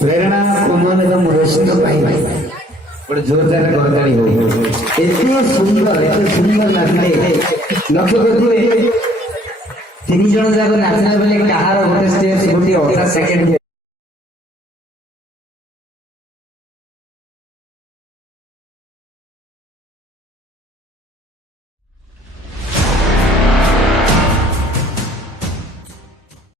प्रेरणा Koeman एवं रोशन पाई बड़े जोरदार गरदारी हो एते सुंदर नाचले लक्ष्य करथिबे तीन जन जाक नाचना बेले कहार गोटे स्टेप गोटे 18 सेकेंड